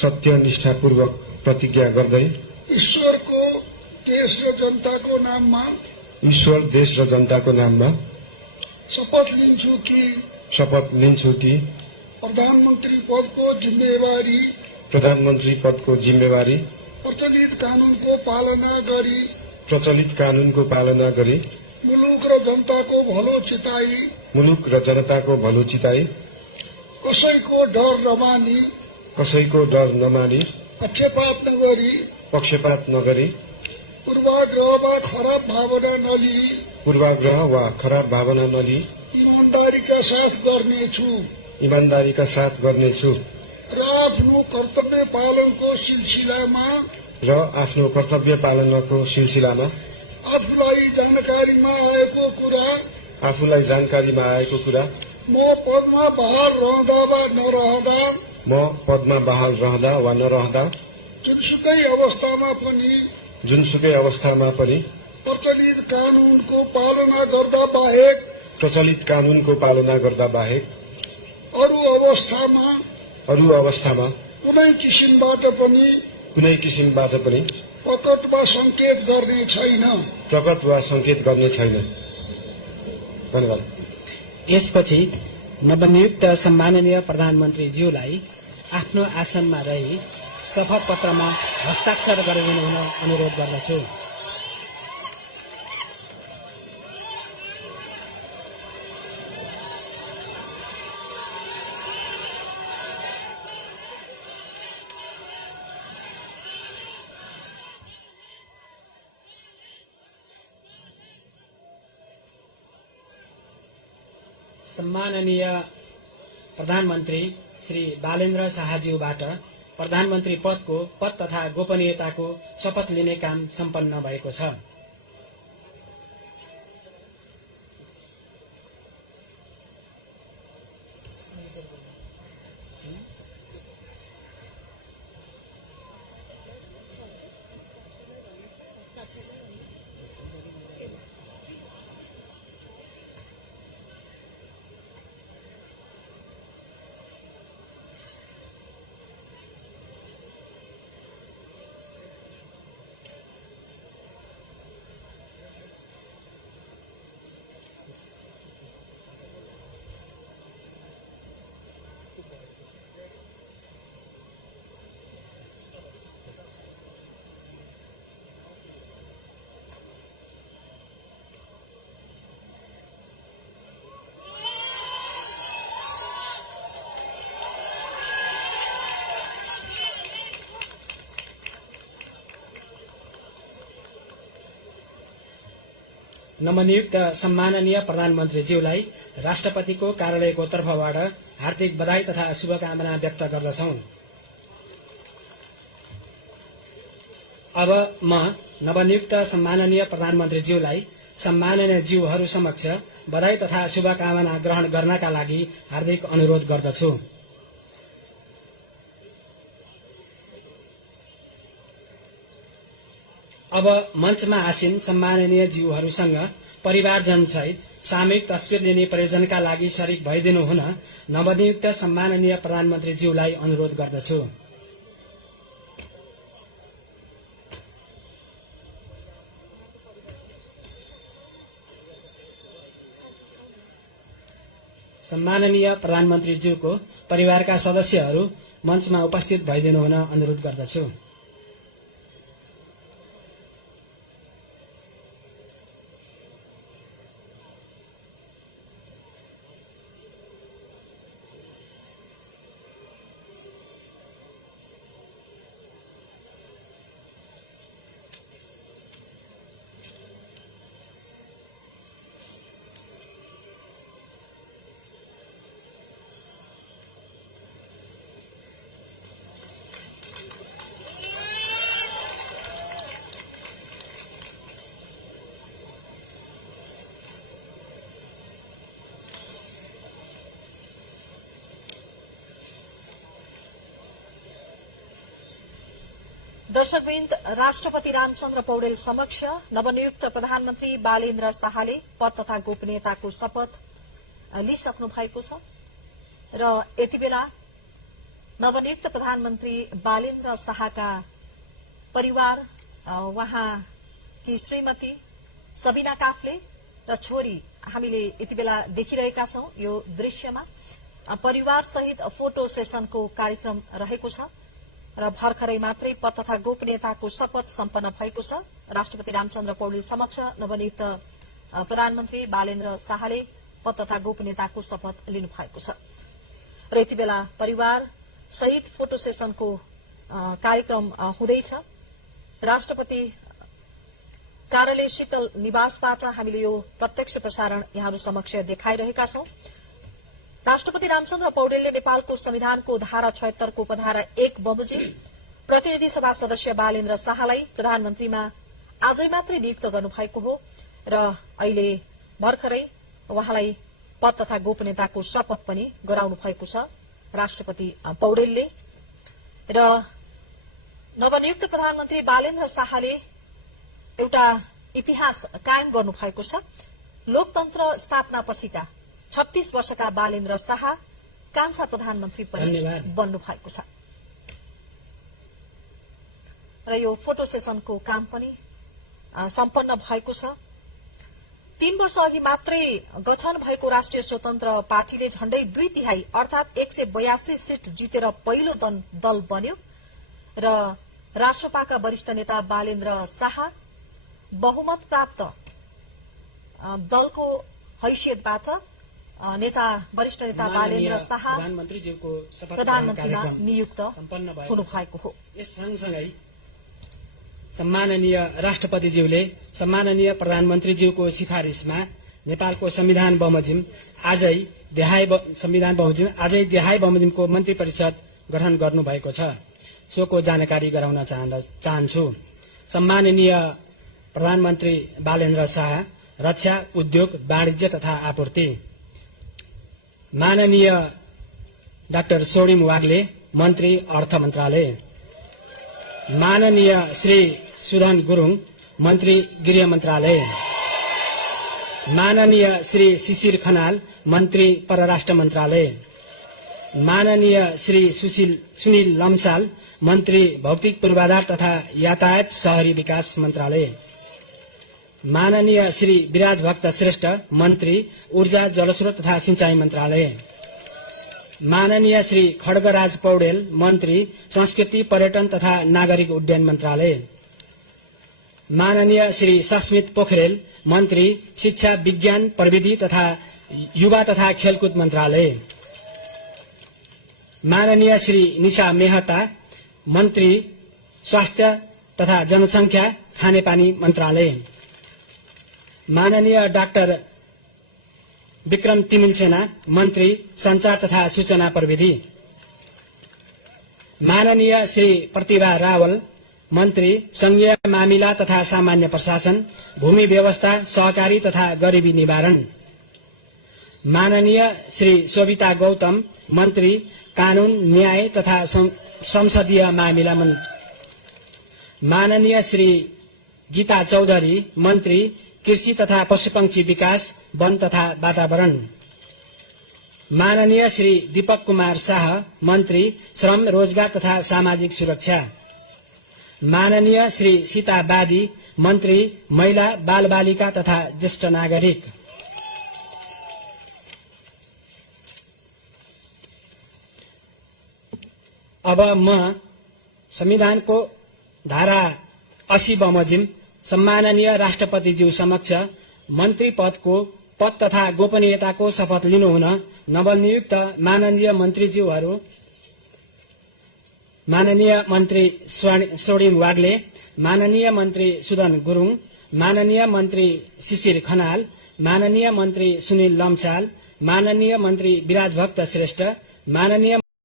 सत्यनिष्ठापूर्वक प्रतिज्ञा गर्दै ईश्वरको देश र जनताको नाममा ईश्वर देश र जनताको नाममा शपथ लिन्छु कि प्रधानमन्त्री पदको जिम्मेवारी प्रचलित कानूनको पालना गरी मुलुक र जनताको भलो चिताई कसैको डर नमानी पक्षपात नगरी पूर्वाग्रह वा खराब भावना नलिई ईमानदारीका साथ गर्नेछु र आफ्नो कर्तव्य पालनको सिलसिलामा आफूलाई जानकारीमा आएको कुरा म पदमा बहाल रहँदा वा नरहँदा जुनसुकै अवस्थामा पनि प्रचलित कानूनको पालना गर्दा बाहेक अरू अवस्थामा कुनै किसिमबाट पनि प्रकट वा संकेत गर्ने छैन। धन्यवाद। यसपछि नवनियुक्त सम्माननीय प्रधानमन्त्रीज्यूलाई आफ्नो आसनमा रही शपथ पत्रमा हस्ताक्षर गरिदिनु हुन अनुरोध गर्दछु। सम्माननीय प्रधानमन्त्री श्री बालेन्द्र शाहज्यूबाट प्रधानमन्त्री पदको पद तथा गोपनीयताको शपथ लिने काम सम्पन्न भएको छ। नवनियुक्त सम्माननीय प्रधानमन्त्रीज्यूलाई राष्ट्रपतिको कार्यालयको तर्फबाट हार्दिक बधाई तथा शुभकामना व्यक्त गर्दछौं। अब म नवनियुक्त सम्माननीय प्रधानमन्त्रीज्यूलाई सम्माननीय ज्यूहरू समक्ष बधाई तथा शुभकामना ग्रहण गर्नका लागि हार्दिक अनुरोध गर्दछु। अब मञ्चमा आसीन सम्माननीय ज्यूहरूसँग परिवारजन सहित सामूहिक तस्बिर लिने प्रयोजनका लागि शरीक भइदिनु हुन नवनियुक्त सम्माननीय प्रधानमन्त्रीज्यूलाई अनुरोध गर्दछु। सम्माननीय प्रधानमन्त्रीज्यूको परिवारका सदस्यहरू मञ्चमा उपस्थित भइदिनु हुन अनुरोध गर्दछु। दर्शकवृन्द, राष्ट्रपति रामचन्द्र पौडेल समक्ष नवनियुक्त प्रधानमन्त्री बालेन्द्र शाहले पद तथा गोपनीयताको शपथ लिइसक्नु भएको छ र यति बेला नवनियुक्त प्रधानमन्त्री बालेन्द्र शाहका परिवार, उहाँकी श्रीमती सबिना काफ्ले र छोरी हामीले यति बेला देखिरहेका छौं। यो दृश्यमा परिवार सहित फोटो सेसनको कार्यक्रम रहेको छ र भर्खरै मात्रै पद तथा गोपनीयताको शपथ सम्पन्न भएको छ। राष्ट्रपति रामचन्द्र पौडेल समक्ष नवनियुक्त प्रधानमन्त्री बालेन्द्र शाहले पद तथा गोपनीयताको शपथ लिनु भएको छ र यति बेला परिवार सहित फोटो सेसनको कार्यक्रम हुँदैछ। राष्ट्रपति कार्यालय शीतल निवासबाट हामीले यो प्रत्यक्ष प्रसारण यहाँहरू समक्ष देखाइरहेका छौं। राष्ट्रपति रामचन्द्र पौडेलले नेपालको संविधानको धारा 76 को उपधारा 1 बमोजिम प्रतिनिधि सभा सदस्य बालेन्द्र शाहलाई प्रधानमन्त्रीमा आजै मात्रै नियुक्त गर्नुभएको हो र अहिले भर्खरै उहाँलाई पद तथा गोपनीयताको शपथ पनि गराउनु भएको छ राष्ट्रपति पौडेलले। र नवनियुक्त प्रधानमन्त्री बालेन्द्र शाहले एउटा इतिहास कायम गर्नु भएको छ। लोकतन्त्र स्थापना पछिका 36 वर्षका बालेन्द्र शाह कान्छा प्रधानमन्त्री पनि बन्नु भएको छ र यो फोटो सेसनको काम पनि सम्पन्न भएको छ। 3 वर्ष अघि मात्रै गठन भएको राष्ट्रिय स्वतन्त्र पार्टीले झण्डै 2/3 अर्थात 182 सीट जितेर पहिलो दल बन्यो र राष्ट्रपाका वरिष्ठ नेता बालेन्द्र शाह बहुमत प्राप्त दलको हैसियतबाट वरिष्ठ नेता बालेन्द्र शाह प्रधानमन्त्रीमा नियुक्त हुनु भएको हो। यस सँगसँगै सम्माननीय राष्ट्रपतिज्यूले सम्माननीय प्रधानमन्त्रीज्यूको सिफारिसमा नेपालको संविधान बमोजिम आजै देहाय बमोजिमको मन्त्री परिषद गठन गर्नुभएको छ। सोको जानकारी गराउन चाहन्छु। सम्माननीय प्रधानमन्त्री बालेन्द्र शाह रक्षा, उद्योग, वाणिज्य तथा आपूर्ति, माननीय डाक्टर सोडिम वाग्ले मन्त्री अर्थ मन्त्रालय, माननीय श्री सुधन गुरुङ मन्त्री गृह मन्त्रालय, माननीय श्री शिशिर खनाल मन्त्री परराष्ट्र मन्त्रालय, माननीय श्री सुनिल लम्साल मन्त्री भौतिक पूर्वाधार तथा यातायात शहरी विकास मन्त्रालय, माननीय श्री विराज भक्त श्रेष्ठ मन्त्री ऊर्जा जलस्रोत तथा सिंचाई मन्त्रालय, माननीय श्री खड्गराज पौडेल मन्त्री संस्कृति पर्यटन तथा नागरिक उड्डयन मन्त्रालय, माननीय श्री सस्मित पोखरेल मन्त्री शिक्षा विज्ञान प्रविधि तथा युवा तथा खेलकुद मन्त्रालय, माननीय श्री निशा मेहता मन्त्री स्वास्थ्य तथा जनसंख्या खानेपानी मन्त्रालय, माननीय डाक्टर विक्रम तिमिल सेना मन्त्री संचार तथा सूचना प्रविधि, माननीय श्री प्रतिभा रावल मन्त्री संघीय मामिला तथा सामान्य प्रशासन, भूमि व्यवस्था, सहकारी तथा गरिबी निवारण, माननीय श्री शोभिता गौतम मन्त्री कानून न्याय तथा संसदीय मामिला, माननीय श्री गीता चौधरी मन्त्री कृषि तथा पशुपक्षी विकास, वन तथा वातावरण, माननीय श्री दीपक कुमार शाह मन्त्री श्रम, रोजगार तथा सामाजिक सुरक्षा, माननीय श्री सीता बादी मन्त्री महिला, बाल बालिका तथा ज्येष्ठ नागरिक, अब म संविधानको धारा 80 बमोजिम सम्माननीय राष्ट्रपतिज्यू समक्ष मन्त्री पदको पद तथा गोपनीयताको शपथ लिनुहुन नवनियुक्त माननीय मन्त्रीज्यूहरू माननीय मन्त्री सोडिम वाग्ले, माननीय मन्त्री सुधन गुरुङ, माननीय मन्त्री शिशिर खनाल, माननीय मन्त्री सुनिल लम्साल, माननीय मन्त्री विराज भक्त श्रेष्ठ, माननीय